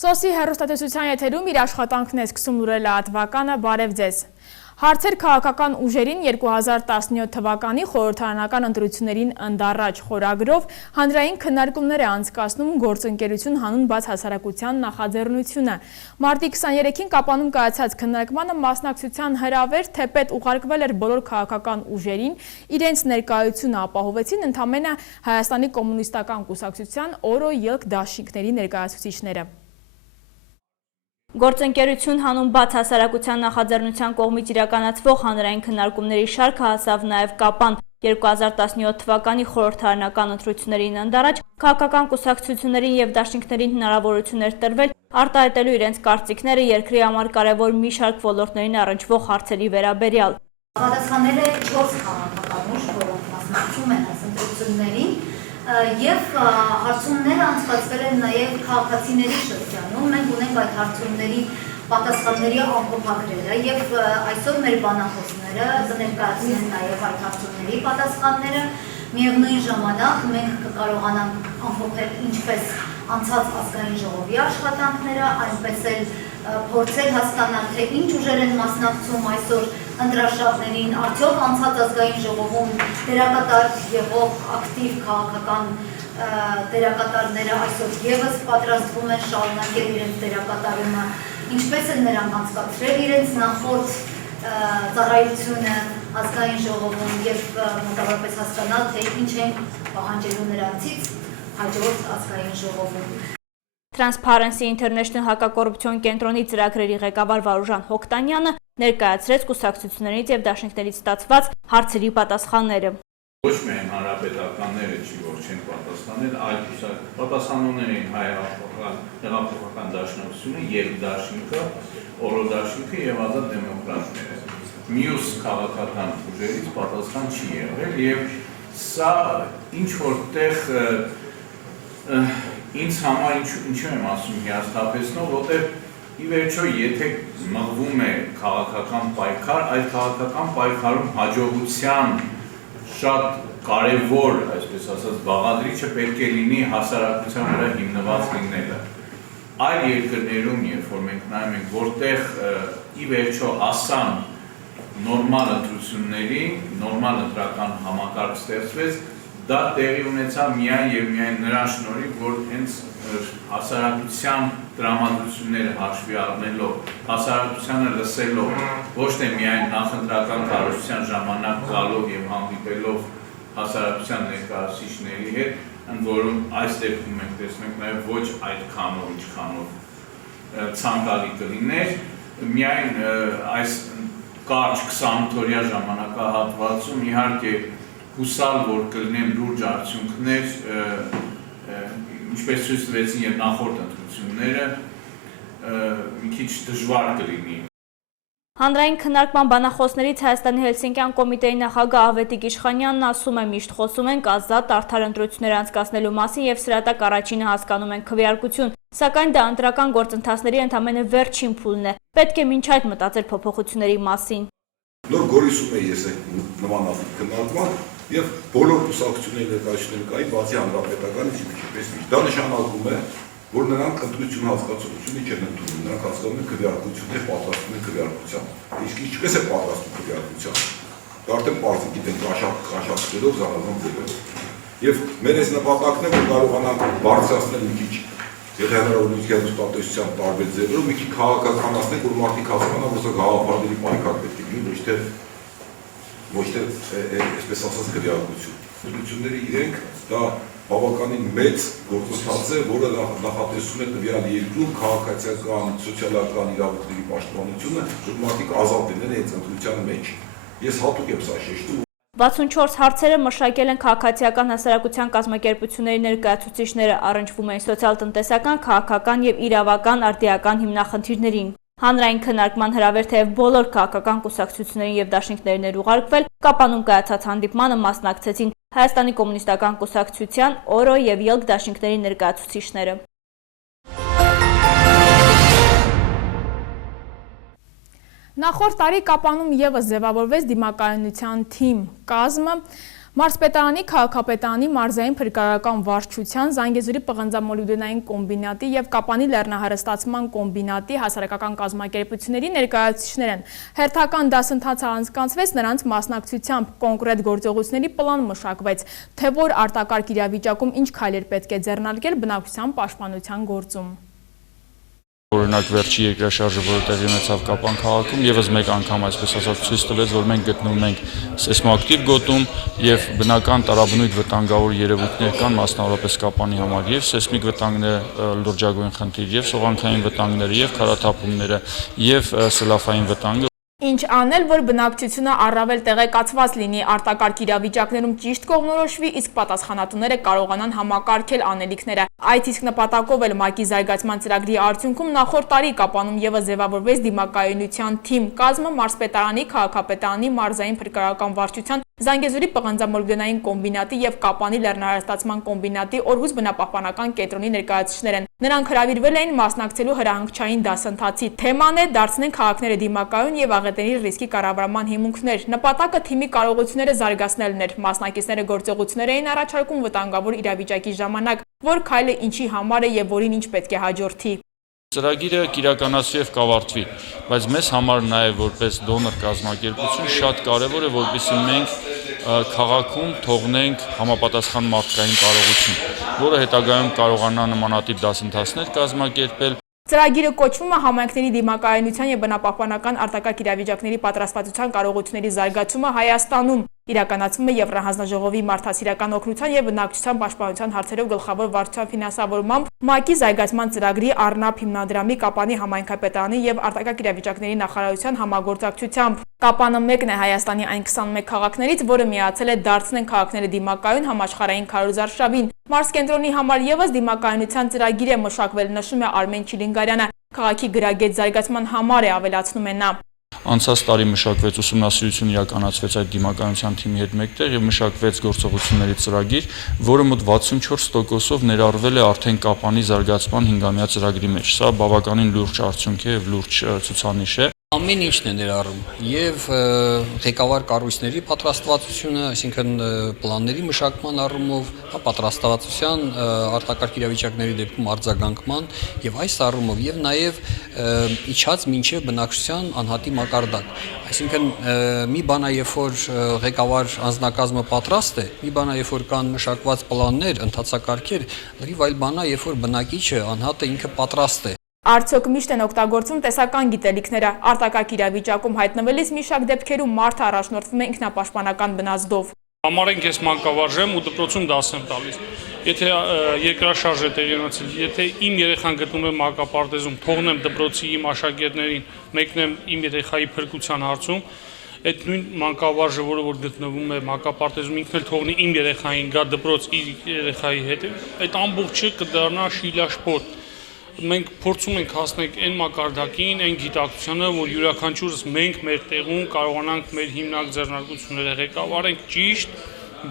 Սոսի հեռուստատեսության եթերում իր աշխատանքն է սկսում լուրել ատվականը, բարև ձեզ։ Հարցեր քաղաքական ուժերին 2017 թվականի խորհրդարանական ընտրություններին ընդառաջ խորագրով հանրային քննարկումներ է անցկացնում գործընկերություն հանուն բաց հասարակության նախաձեռնությունը։ Մարտի 23-ին Կապանում կայացած քննարկմանը մասնակցության հրավեր, թեպետ ուղարկվել էր բոլոր քաղաքական ուժերին, իրենց ներկայությունը ապահովեցին ընդամենը Հայաստանի կոմունիստական կուսակցության օրո ելք դաշինքների ներկայացուցիչները։ Գործընկերություն հանուն բաց հասարակության նախաձեռնության կողմից իրականացվող հանրային քննարկումների շարքը հասավ նաև Կապան 2017 թվականի խորհրդարանական ընտրություններին ընդառաջ քաղաքական կուսակցություններին եւ դաշինքներին հնարավորություններ տրվել արտահայտելու իրենց կարծիքները երկրի համար կարևոր մի շարք ոլորտներին առնչվող հարցերի վերաբերյալ։ Պատասխանել է 4 քաղաքական ուժ, որոնք մասնակցում են այս ընտրություններին, եւ հարցումները անցկացվել են նաեւ քաղաքացիների շրջանում։ Մենք ունենք այդ հարցումների պատասխանների ամփոփագրերը եւ այսօր մեր բանախոսները ներկայացնեն նաեւ այդ հարցումների պատասխանները։ Միևնույն ժամանակ մենք կկարողանանք ամփոփել ինչպես անցած ազգային ժողովի աշխատանքները, այնպես էլ փորձել հասկանալ, թե ինչ ուժեր են մասնակցում այսօր ընտրաշարներին, արդյոք անցած ազգային ժողովում դերակատար եղող ակտիվ քաղաքական դերակատարները այսօր եւս պատրաստվում են շարունակել իրենց դերակատարումը, ինչպես են նրանք անցկացրել իրենց նախորդ ծառայությունը ազգային ժողովում եւ մոտավորապես հասկանալ, թե ինչ են պահանջելու նրանցից հաջորդ ազգային ժողովում։ Transparency International հակակոռուպցիոն կենտրոնի ծրագրերի ղեկավար Վարուժան Հոկտանյանը ներկայացրեց կուսակցություններից եւ դաշինքներից ստացված հարցերի պատասխանները։ Ոչ միայն հանրապետականները չի, որ չեն պատասխանել, այլ պատասխանողներ են հեղափոխական դաշնակցությունը եւ դաշինքը, օրոդաշինքը եւ ազատ դեմոկրատները։ Մյուս քաղաքական ուժերից պատասխան չի եղել եւ սա ինչ որտեղ ինձ համար ինչու եմ ասում հիասթափեցնող, որտեղ ի վերջո եթե մղվում է քաղաքական պայքար, այդ քաղաքական պայքարում հաջողության շատ կարևոր, այսպես ասած, բաղադրիչը պետք է լինի հասարակության վրա հիմնված լինելը։ Այլ երկրներում, երբ որ մենք նայում ենք, որտեղ ի վերջո հասան նորմալ ընտրությունների, նորմալ ընտրական համակարգ ստեղծվեց, դա տեղի ունեցավ միայն եւ միայն նրա շնորհիվ, որ հենց հասարակության տրամադրությունները հաշվի առնելով, հասարակությանը լսելով, ոչ թե միայն նախընտրական կառույցության ժամանակ գալով եւ հանդիպելով հասարակության ներկայացուցիչների հետ, ընդ որում այս դեպքում մենք տեսնենք նաեւ ոչ այդքանով, ինչքանով ցանկալի կլիներ, միայն այս կարճ 28-օրյա ժամանակահատվածում իհարկե հուսալ, որ կլինեն լուրջ արդյունքներ, ինչպես ցույց տվեցին եւ նախորդ ընտրությունները, մի քիչ դժվար կլինի։ Հանրային քննարկման բանախոսներից Հայաստանի Հելսինկյան կոմիտեի նախագահ Ավետիք Իշխանյանն ասում է, միշտ խոսում ենք ազատ արդար ընտրություններ անցկացնելու մասին եւ սրատակ առաջինը հասկանում ենք քվեարկություն, սակայն դա ընտրական գործընթացների ընդամենը վերջին փուլն է։ Պետք է մինչ այդ մտածել փոփոխությունների մասին։ Նոր գորիսում է ես նման քննարկման եւ բոլոր կուսակցությունների ներկայացուցիչները կային, բացի հանրապետականից ինչպես միշտ։ Դա նշանակում է, որ նրանք ընտրություն հասկացողությունը չեն ընդունում, նրանք հասկանում են քվեարկություն եւ պատրաստվում են քվեարկության։ Իսկ ինչպես է պատրաստվում քվեարկության։ Դա արդեն պարզի գիտեն կաշառքներով զանազան ձևերով։ Եվ մեր այս նպատակն է, որ կարողանանք բարձրացնել մի քիչ եթե հնարավորություն հեռուստատեսության տարբեր ձևերով մի քիչ քաղաքականացնել, որ մարդիկ հասկանան, որ սա գաղափարների պայքար պետք է լինի, ոչ թե այսպես ասած քվեարկություն։ Ընտրությունները իրենք դա բավականին մեծ գործընթաց է, որը նախատեսում է տվյալ երկրում քաղաքացիական, սոցիալական իրավունքների պաշտպանությունը, որ մարդիկ ազատ լինեն այս ընտրության մեջ։ Ես հատուկ եմ սա շեշտում։ 64 հարցերը մշակել են քաղաքացիական հասարակության կազմակերպությունների ներկայացուցիչները, առնչվում են սոցիալ-տնտեսական, քաղաքական եւ իրավական արդիական հիմնախնդիրներին։ Հանրային քննարկման հրավեր թեև բոլոր քաղաքական կուսակցություններին եւ դաշինքներին էր ուղարկվել, Կապանում կայացած հանդիպմանը մասնակցեցին Հայաստանի կոմունիստական կուսակցության, օրո եւ ելք դաշինքների ներկայացուցիչները։ Նախորդ տարի Կապանում եւս ձևավորվեց դիմակայունության թիմ կազմը, Մարզպետարանի քաղաքապետարանի մարզային փրկարարական վարչության, Զանգեզուրի պղնձամոլիբդենային կոմբինատի եւ Կապանի լեռնահարստացման կոմբինատի հասարակական կազմակերպությունների ներկայացուցիչներ են։ Հերթական դասընթաց անցկացվեց, նրանց մասնակցությամբ կոնկրետ գործողությունների պլան մշակվեց, թե որ արտակարգ իրավիճակում ինչ քայլեր պետք է ձեռնարկել բնակչության պաշտպանության գործում։ Օրինակ վերջի երկրաշարժը, որը տեղի ունեցավ Կապան քաղաքում, եւս մեկ անգամ այսպես ասած ցույց տվեց, որ մենք գտնվում ենք սեյսմոակտիվ գոտում եւ բնական տարաբնույթ վտանգավոր երևույթներ կան, մասնավորապես Կապանի համար, եւ սեյսմիկ վտանգները լրջագույն խնդիր, եւ սողանքային վտանգները, եւ քարաթափումները, եւ սլաֆային վտանգը։ Ինչ անել, որ բնակչությունը առավել տեղեկացված լինի, արտակարգ իրավիճակներում ճիշտ կողմնորոշվի, իսկ պատասխանատուները կարողանան համակարգել անելիքները։ Այդ իսկ նպատակով էլ ՄԱԿ-ի զարգացման ծրագրի արդյունքում նախորդ տարի Կապանում եւս ձևավորվեց դիմակայունության թիմ կազմը մարզպետարանի, քաղաքապետարանի, մարզային փրկարարական վարչության, Զանգեզուրի պղնձամոլիբդենային կոմբինատի եւ Կապանի լեռնահարստացման կոմբինատի Օրհուս բնապահպանական կենտրոնի ներկայացուցիչներ են։ Նրանք հրավիրվել էին մասնակցելու հրահանգչային դասընթացի։ Թեման է դարձնեն քաղաքները դիմակայուն եւ աղետների ռիսկի կառավարման հիմունքներ։ Նպատակը թիմի կարողությունները զարգացնելն էր։ Մասնակիցները գործողություններ էին առաջարկում վտանգավոր իրավիճակի ժամանակ, որ քայլը ինչի համար է եւ որին ինչ պետք է հաջորդի։ Ծրագիրը կիրականացվի եւ կավարտվի, բայց մեզ համար նաեւ որպես դոնոր կազմակերպություն շատ կարեւոր է, որպեսզի մենք քաղաքում թողնենք համապատասխան մարդկային կարողություն, որը հետագայում կարողանա նմանատիպ դասընթացներ կազմակերպել։ Ծրագիրը կոչվում է համայնքների դիմակայունության եւ բնապահպանական արտակարգ իրավիճակների պատրաստվածության կարողությունների զարգացումը Հայաստանում։ Իրականացվում է Եվրահանձնաժողովի մարդասիրական օգնության եւ բնակչության պաշտպանության հարցերով գլխավոր վարչության ֆինանսավորմամբ ՄԱԿ-ի զարգացման ծրագրի առնապ հիմնադրամի Կապանի համայնքապետարանի եւ արտակարգ իրավիճակների նախարարության համագործակցությամբ։ Կապանը մեկն է Հայաստանի այն 21 քաղաքներից, որը միացել է դարձնեն քաղաքները դիմակայուն համաշխարհային քարոզարշավին։ Մարզկենտրոնի համար եւս դիմակայունության ծրագիր է մշակվել, նշում է Արմեն Չիլինգարյանը։ Քաղաքի գրագետ զարգացման համար է, ավելացնում է նա։ Անցած տարի մշակվեց ուսումնասիրություն իրականացվեց այդ դիմակայունության թիմի հետ մեկտեղ եւ մշակվեց գործողությունների ծրագիր, որը մոտ 64%-ով ներառվել է արդեն Կապանի զարգացման 5-ամյա ծրագրի մեջ։ Սա բավականին լուրջ արդյունք է եւ լուրջ ցուցանիշ է։ Ամեն ինչն է ներառում եւ ղեկավար կառույցների պատրաստվածությունը, այսինքն պլանների մշակման առումով, պատրաստվածության, արտակարգ իրավիճակների դեպքում արձագանքման եւ այս առումով եւ նաեւ իջած մինչեւ բնակչության անհատի մակարդակ։ Այսինքն մի բան է, երբ որ ղեկավար անձնակազմը պատրաստ է, մի բան է, երբ որ կան մշակված պլաններ, ընթացակարգեր, լրիվ այլ բան է, երբ որ բնակիչը անհատը ինքը պատրաստ է։ Արդյոք միշտ են օգտագործում տեսական գիտելիքները։ Արտակարգ իրավիճակում հայտնվելիս մի շարք դեպքերում մարդը առաջնորդվում է ինքնապաշտպանական բնազդով։ Համարենք ես մանկավարժ եմ ու դպրոցում դաս եմ տալիս։ Եթե երկրաշարժ է տեղի ունեցել, եթե իմ երեխան գտնվում է մանկապարտեզում, թողնեմ դպրոցի իմ աշակերտներին, մեկնեմ իմ երեխայի փրկության հարցում, այդ նույն մանկավարժը, որը որ գտնվում է մանկապարտեզում, ինքն էլ թողնի իմ երեխային գա դպրոց իր երեխայի հետ, այդ ամբողջը կդառնա շիլաշփոթ։ Մենք փորձում ենք հասնել այն մակարդակին, այն գիտակցությանը, որ յուրաքանչյուրս մենք մեր տեղում կարողանանք մեր հիմնակ ձեռնարկությունները ղեկավարենք ճիշտ,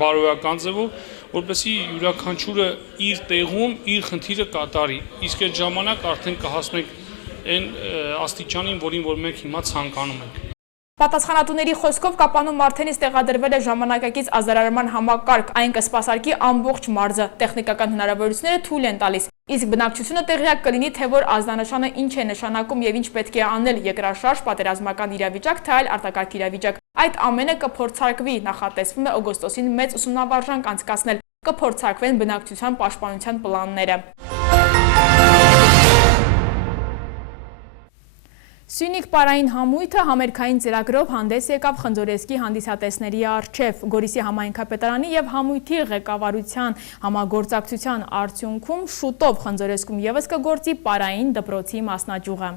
բարոյական ձևով, որպեսզի յուրաքանչյուրը իր տեղում իր խնդիրը կատարի։ Իսկ այդ ժամանակ արդեն կհասնենք այն աստիճանին, որին որ մենք հիմա ցանկանում ենք։ Պատասխանատուների խոսքով Կապանում արդեն իսկ տեղադրվել է ժամանակակից ազարարման համակարգ, այն կսպասարկի ամբողջ մարզը, տեխնիկական հնարավորությունները թույլ են տալիս, իսկ բնակչությունը տեղյակ կլինի, թե որ ազդանշանը ինչ է նշանակում եւ ինչ պետք է անել՝ երկրաշարժ, պատերազմական իրավիճակ, թե այլ արտակարգ իրավիճակ։ Այդ ամենը կփորձարկվի, նախատեսվում է օգոստոսին մեծ ուսումնավարժանք անցկացնել, կփորձարկվեն բնակչության պաշտպանության պլանները։ Սյունիք պարային համույթը համերգային ծրագրով հանդես եկավ Խնձորեսկի հանդիսատեսների առջև։ Գորիսի համայնքապետարանի եւ համույթի ղեկավարության համագործակցության արդյունքում շուտով Խնձորեսկում եւս կգործի պարային դպրոցի մասնաճյուղը։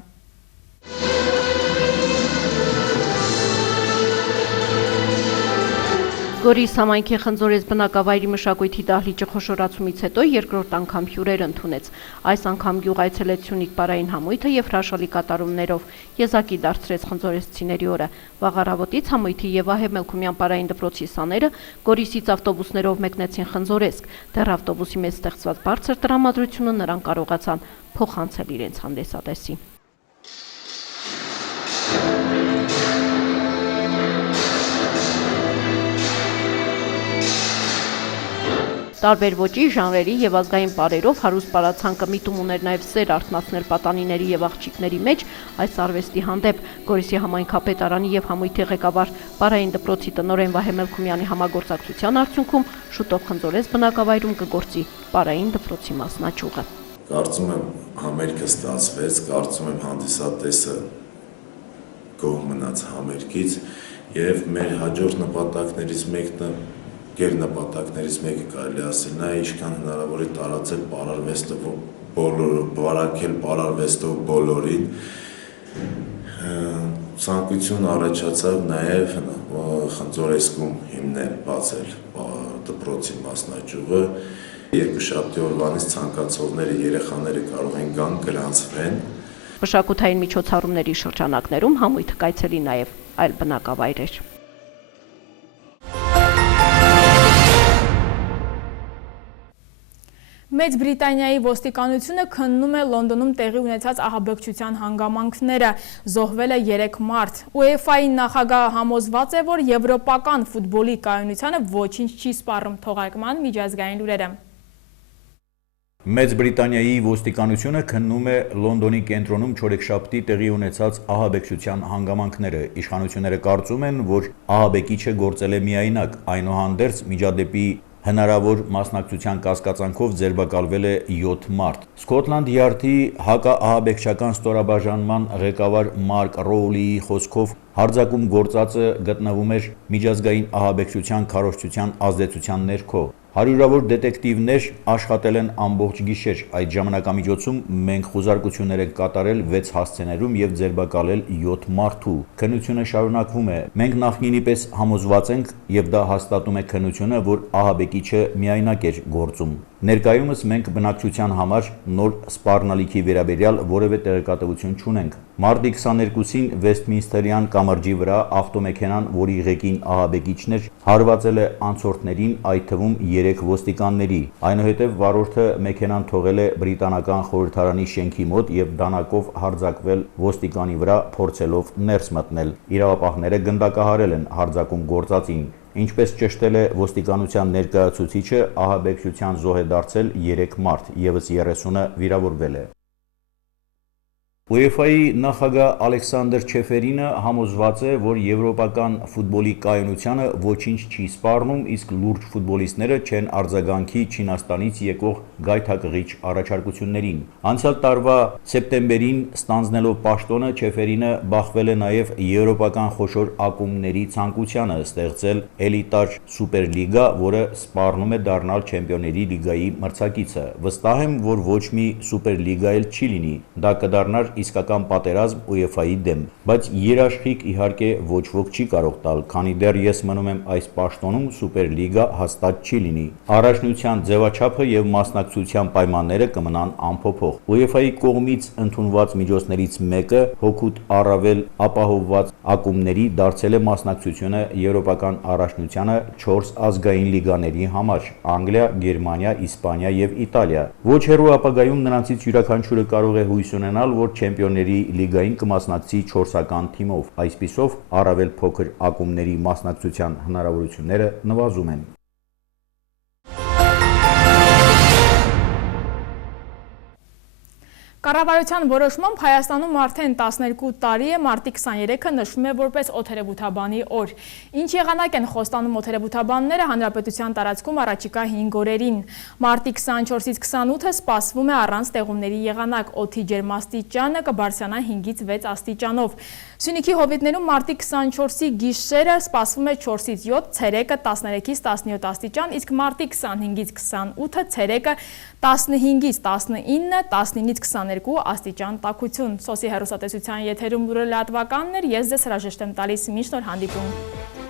Գորիս համայնքի Խնձորես բնակավայրի մշակույթի դահլիճը խոշորացումից հետո երկրորդ անգամ հյուրեր ընդունեց։ Այս անգամ գյուղ այցելեց Սյունիք պարային համույթը եւ հրաշալի կատարումներով եզակի դարձրեց խնձորեսցիների օրը։ Վաղ առավոտից համույթի եւ Վահե Մելքումյան պարային դպրոցի սաները Գորիսից ավտոբուսներով մեկնեցին Խնձորեսկ։ Դեռ ավտոբուսի մեջ ստեղծված բարձր տրամադրությունը նրանք կարողացան փոխանցել իրենց հանդեսատեսին։ Տարբեր ոճի, ժանրերի եւ ազգային պարերով հարուստ պարացանկը միտում ուներ նաեւ սեր արթնացնել պատանիների եւ աղջիկների մեջ այս արվեստի հանդեպ։ Գորիսի համայնքապետարանի եւ համույթի ղեկավար Պարային դպրոցի տնօրեն Վահե Մելքումյանի համագործակցության արդյունքում շուտով Խնձորես բնակավայրում կգործի Պարային դպրոցի մասնաճյուղը։ Կարծում եմ համերգը ստացվեց, կարծում եմ հանդիսատեսը գոհ մնաց համերգից եւ մեր հաջորդ նպատակներից մեկը գերնպատակներից մեկը կարելի ասել նա ինչքան հնարավոր է տարածել պարարվեստը բարակել պարարվեստով բոլորին ցանկություն առաջացավ նաև Խնձորեսկում հիմնել բացել դպրոցի մասնաճյուղը երկուշաբթի օրվանից ցանկացողները երեխաները կարող են գան գրանցվեն Մշակութային միջոցառումների շրջանակներում համույթը կայցելի նաև այլ բնակավայրեր։ Մեծ Բրիտանիայի ոստիկանությունը քննում է Լոնդոնում տեղի ունեցած ահաբեկչության հանգամանքները, զոհվել է 3 մարդ։ UEFA-ի նախագահը համոզված է, որ եվրոպական ֆուտբոլի կայունությանը ոչինչ չի սպառում թողարկման միջազգային լուրերը։ Մեծ Բրիտանիայի ոստիկանությունը քննում է Լոնդոնի կենտրոնում չորեքշաբթի տեղի ունեցած ահաբեկչության հանգամանքները։ Իշխանությունները կարծում են, որ ահաբեկիչը գործել է միայնակ, այնուհանդերձ միջադեպի հնարավոր մասնակցության կասկածանքով ձերբակալվել է 7 մարդ։ Սկոտլանդ Յարդի հակաահաբեկչական ստորաբաժանման ղեկավար Մարկ Ռոուլիի խոսքով հարձակում գործածը գտնվում էր միջազգային ահաբեկչության քարոզչության ազդեցության ներքո։ Հարյուրավոր դետեկտիվներ աշխատել են ամբողջ գիշեր։ Այդ ժամանակամիջոցում մենք խուզարկություններ ենք կատարել 6 հասցեներում եւ ձերբակալել 7 մարդու։ Քննությունը շարունակվում է։ Մենք նախնինի պես համոզված ենք եւ դա հաստատում է քննությունը, որ ահաբեկիչը միայնակ էր գործում։ Ներկայումս մենք բնակչության համար նոր սպառնալիքի վերաբերյալ որևէ տեղեկատվություն չունենք։ Մարտի 22-ին Վեսթմինսթերյան կամրջի վրա ավտոմեքենան, որի ղեկին ահաբեկիչն էր, հարվածել է անցորդներին, այդ թվում 3 ոստիկանների։ Այնուհետև վարորդը մեքենան թողել է բրիտանական խորհրդարանի շենքի մոտ եւ դանակով հարձակվել ոստիկանի վրա, փորձելով ներս մտնել։ Իրավապահները գնդակահարել են հարձակում գործածին։ Ինչպես ճշտել է ոստիկանության ներկայացուցիչը, ահաբեկչության զոհ է դարձել 3 մարդ, եւս 30-ը վիրավորվել է։ UEFA-ի նախագահ Ալեքսանդր Չեֆերինը համոզված է, որ եվրոպական ֆուտբոլի կայունությանը ոչինչ չի սպառնում, իսկ լուրջ ֆուտբոլիստները չեն արձագանքի Չինաստանից եկող գայթակղիչ առաջարկություններին։ Անցյալ տարվա սեպտեմբերին ստանձնելով պաշտոնը, Չեֆերինը բախվել է նաև եվրոպական խոշոր ակումբների ցանկությանը ստեղծել էլիտար սուպերլիգա, որը սպառնում է դառնալ Չեմպիոնների լիգայի մրցակիցը։ Վստահ եմ, որ ոչ մի սուպերլիգա էլ չի լինի։ Դա կդառնար իսկական պատերազմ UEFA-ի դեմ, բայց երաշխիք իհարկե ոչ ոք չի կարող տալ, քանի դեռ ես մնում եմ այս պաշտոնում, սուպերլիգա հաստատ չի լինի։ Առաջնության ձևաչափը եւ մասնակցության պայմանները կմնան անփոփոխ։ UEFA-ի կողմից ընդունված միջոցներից մեկը հօգուտ առավել ապահովված ակումբների դարձել է մասնակցությունը եվրոպական առաջնությանը 4 ազգային լիգաների համար՝ Անգլիա, Գերմանիա, Իսպանիա եւ Իտալիա։ Ոչ հեռու ապագայում նրանցից յուրաքանչյուրը կարող է հույս ունենալ, որ Չեմպիոնների լիգային կմասնակցի 4-ական թիմով, այսպիսով առավել փոքր ակումբների մասնակցության հնարավորությունները նվազում են։ Կառավարության որոշմամբ Հայաստանում արդեն 12 տարի է մարտի 23-ը նշվում է որպես օդերևութաբանի օր։ Ինչ եղանակ են խոստանում օդերևութաբանները հանրապետության տարածքում առաջիկա 5 օրերին։ Մարտի 24-ից 28-ը սպասվում է առանց տեղումների եղանակ, օդի ջերմաստիճանը կբարձրանա 5-ից 6 աստիճանով։ Սյունիքի Հովիտներում մարտի 24-ի գիշերը սպասվում է 4-ից 7, ցերեկը 13-ից 17 աստիճան, իսկ մարտի 25-ից 28-ը ցերեկը 15-ից 19, 19-ից 22 աստիճան տաքություն։ Սոսի հեռուստատեսության եթերում լուրը լատվականն էր, ես ձեզ հրաժեշտ եմ տալիս, մինչ նոր հանդիպում։